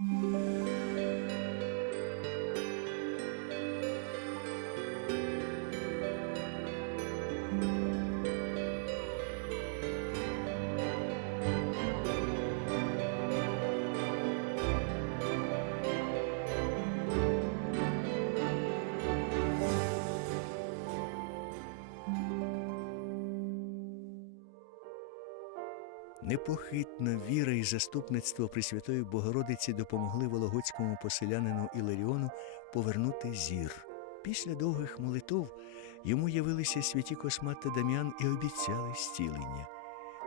Música Непохитна віра і заступництво Пресвятої Богородиці допомогли вологодському поселянину Іларіону повернути зір. Після довгих молитов йому явилися святі Космат та Дам'ян і обіцяли зцілення.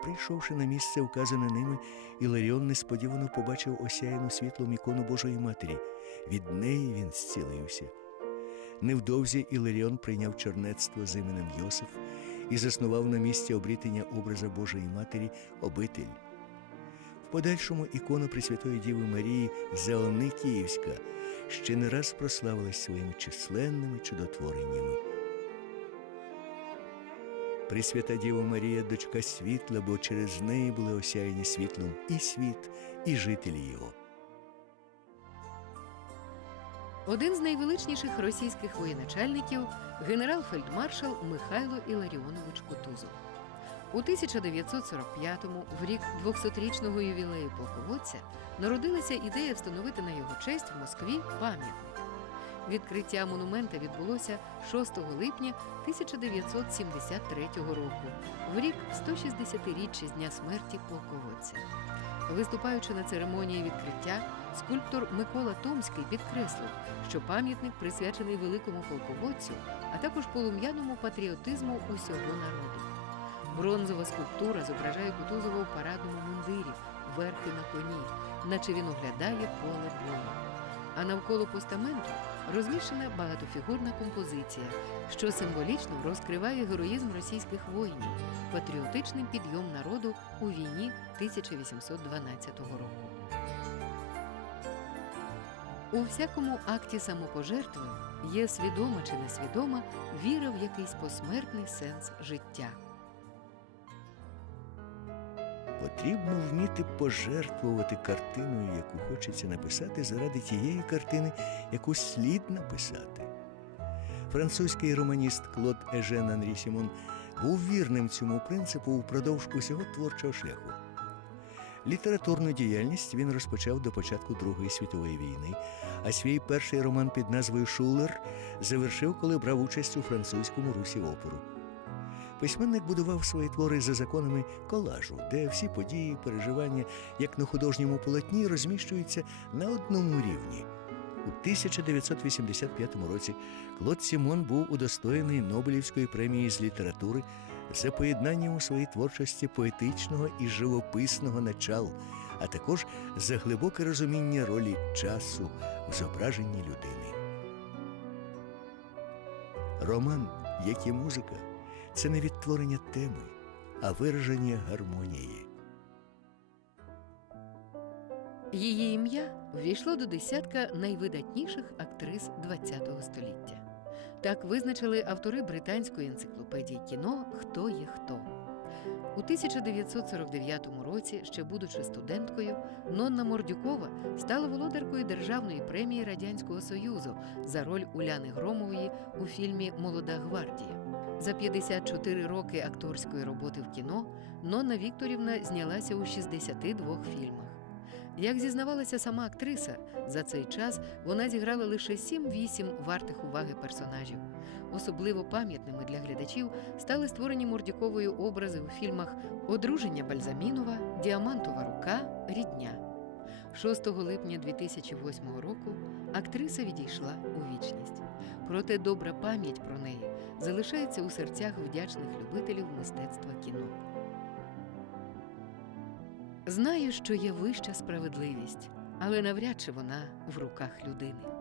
Прийшовши на місце, вказане ними, Іларіон несподівано побачив осяяну світлом ікону Божої Матері. Від неї він зцілився. Невдовзі Іларіон прийняв чернецтво з іменем Йосиф і заснував на місці обрітення образа Божої Матері обитель. В подальшому ікона Пресвятої Діви Марії Зеони Київська ще не раз прославилась своїми численними чудотвореннями. Пресвята Діва Марія дочка світла, бо через неї були осяяні світлом і світ, і жителі його. Один з найвеличніших російських воєначальників генерал-фельдмаршал Михайло Іларіонович Кутузов. У 1945-му, в рік 200-річного ювілею полководця, народилася ідея встановити на його честь в Москві пам'ятник. Відкриття монумента відбулося 6 липня 1973 року, в рік 160-річчя з дня смерті полководця. Виступаючи на церемонії відкриття, скульптор Микола Томський підкреслив, що пам'ятник присвячений великому полководцю, а також полум'яному патріотизму усього народу. Бронзова скульптура зображає Кутузова у парадному мундирі, верхи на коні, наче він оглядає поле бою. А навколо постаменту розміщена багатофігурна композиція, що символічно розкриває героїзм російських воїнів, патріотичний підйом народу у війні 1812 року. У всякому акті самопожертви є свідома чи несвідома віра в якийсь посмертний сенс життя. Потрібно вміти пожертвувати картиною, яку хочеться написати, заради тієї картини, яку слід написати. Французький романіст Клод Ежен Анрі Сімон був вірним цьому принципу упродовж усього творчого шляху. Літературну діяльність він розпочав до початку Другої світової війни, а свій перший роман під назвою Шулер завершив, коли брав участь у французькому русі оперу. Письменник будував свої твори за законами колажу, де всі події, переживання, як на художньому полотні, розміщуються на одному рівні. У 1985 році Клод Сімон був удостоєний Нобелівської премії з літератури за поєднанням у своїй творчості поетичного і живописного начал, а також за глибоке розуміння ролі часу в зображенні людини. Роман, як і музика, це не відтворення теми, а вираження гармонії. Її ім'я ввійшло до десятка найвидатніших актрис ХХ століття. Так визначили автори британської енциклопедії кіно Хто є хто. У 1949 році, ще будучи студенткою, Нонна Мордюкова стала володаркою Державної премії Радянського Союзу за роль Уляни Громової у фільмі Молода гвардія. За 54 роки акторської роботи в кіно Нонна Вікторівна знялася у 62 фільмах. Як зізнавалася сама актриса, за цей час вона зіграла лише 7-8 вартих уваги персонажів. Особливо пам'ятними для глядачів стали створені Мордюковою образи у фільмах Одруження Бальзамінова, Діамантова рука, Рідня. 6 липня 2008 року актриса відійшла у вічність. Проте добра пам'ять про неї залишається у серцях вдячних любителів мистецтва кіно. Знаю, що є вища справедливість, але навряд чи вона в руках людини.